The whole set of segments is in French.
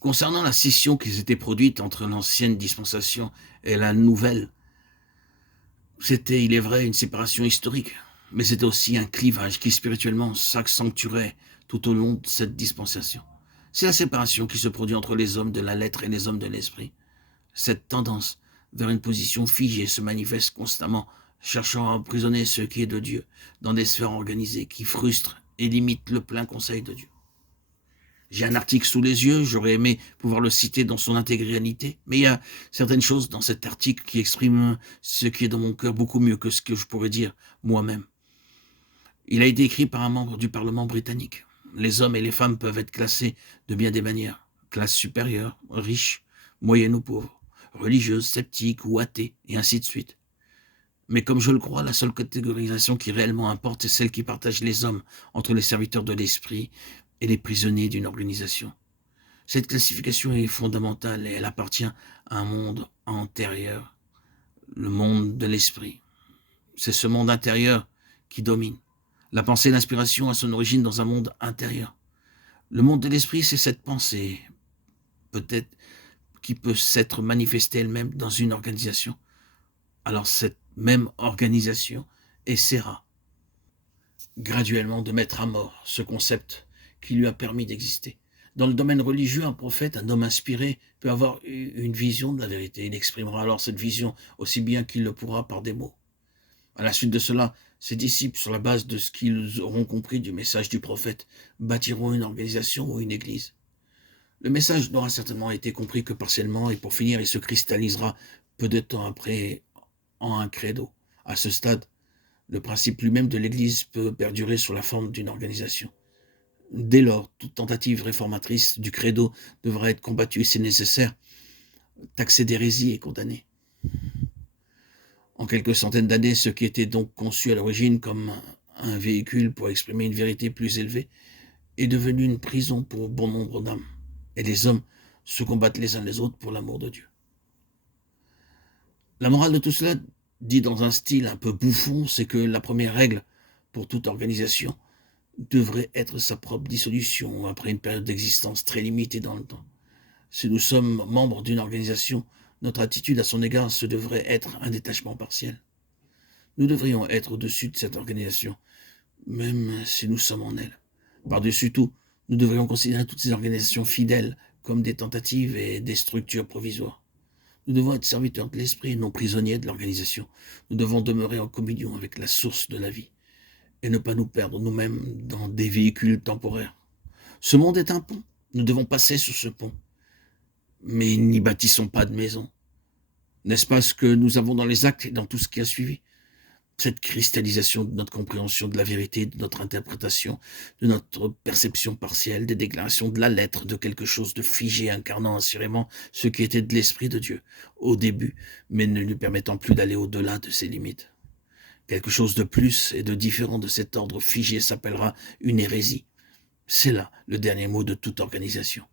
Concernant la scission qui s'était produite entre l'ancienne dispensation et la nouvelle, c'était, il est vrai, une séparation historique, mais c'était aussi un clivage qui spirituellement s'accentuerait tout au long de cette dispensation. C'est la séparation qui se produit entre les hommes de la lettre et les hommes de l'esprit. Cette tendance vers une position figée se manifeste constamment, cherchant à emprisonner ce qui est de Dieu dans des sphères organisées qui frustrent et limitent le plein conseil de Dieu. J'ai un article sous les yeux, j'aurais aimé pouvoir le citer dans son intégralité, mais il y a certaines choses dans cet article qui expriment ce qui est dans mon cœur beaucoup mieux que ce que je pourrais dire moi-même. Il a été écrit par un membre du Parlement britannique. Les hommes et les femmes peuvent être classés de bien des manières. Classe supérieure, riche, moyenne ou pauvre, religieuse, sceptique ou athée, et ainsi de suite. Mais comme je le crois, la seule catégorisation qui réellement importe est celle qui partage les hommes entre les serviteurs de l'esprit et les prisonniers d'une organisation. Cette classification est fondamentale et elle appartient à un monde antérieur, le monde de l'esprit. C'est ce monde intérieur qui domine. La pensée et l'inspiration a son origine dans un monde intérieur. Le monde de l'esprit, c'est cette pensée, peut-être, qui peut s'être manifestée elle-même dans une organisation. Alors cette même organisation essaiera graduellement de mettre à mort ce concept qui lui a permis d'exister. Dans le domaine religieux, un prophète, un homme inspiré, peut avoir une vision de la vérité. Il exprimera alors cette vision aussi bien qu'il le pourra par des mots. À la suite de cela, ses disciples, sur la base de ce qu'ils auront compris du message du prophète, bâtiront une organisation ou une église. Le message n'aura certainement été compris que partiellement et pour finir, il se cristallisera peu de temps après en un credo. À ce stade, le principe lui-même de l'Église peut perdurer sous la forme d'une organisation. Dès lors, toute tentative réformatrice du credo devra être combattue si nécessaire, taxée d'hérésie et condamnée. En quelques centaines d'années, ce qui était donc conçu à l'origine comme un véhicule pour exprimer une vérité plus élevée est devenu une prison pour bon nombre d'âmes. Et les hommes se combattent les uns les autres pour l'amour de Dieu. La morale de tout cela, dit dans un style un peu bouffon, c'est que la première règle pour toute organisation devrait être sa propre dissolution après une période d'existence très limitée dans le temps. Si nous sommes membres d'une organisation, notre attitude à son égard se devrait être un détachement partiel. Nous devrions être au-dessus de cette organisation, même si nous sommes en elle. Par-dessus tout, nous devrions considérer toutes ces organisations fidèles comme des tentatives et des structures provisoires. Nous devons être serviteurs de l'esprit et non prisonniers de l'organisation. Nous devons demeurer en communion avec la source de la vie et ne pas nous perdre nous-mêmes dans des véhicules temporaires. Ce monde est un pont. Nous devons passer sur ce pont. Mais n'y bâtissons pas de maison. N'est-ce pas ce que nous avons dans les actes et dans tout ce qui a suivi? Cette cristallisation de notre compréhension de la vérité, de notre interprétation, de notre perception partielle, des déclarations de la lettre, de quelque chose de figé incarnant assurément ce qui était de l'Esprit de Dieu au début, mais ne lui permettant plus d'aller au-delà de ses limites. Quelque chose de plus et de différent de cet ordre figé s'appellera une hérésie. C'est là le dernier mot de toute organisation.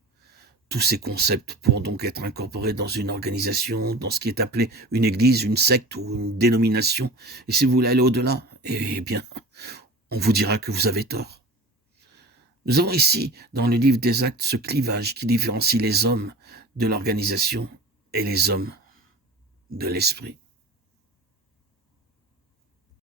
Tous ces concepts pourront donc être incorporés dans une organisation, dans ce qui est appelé une église, une secte ou une dénomination. Et si vous voulez aller au-delà, eh bien, on vous dira que vous avez tort. Nous avons ici, dans le livre des Actes, ce clivage qui différencie les hommes de l'organisation et les hommes de l'esprit.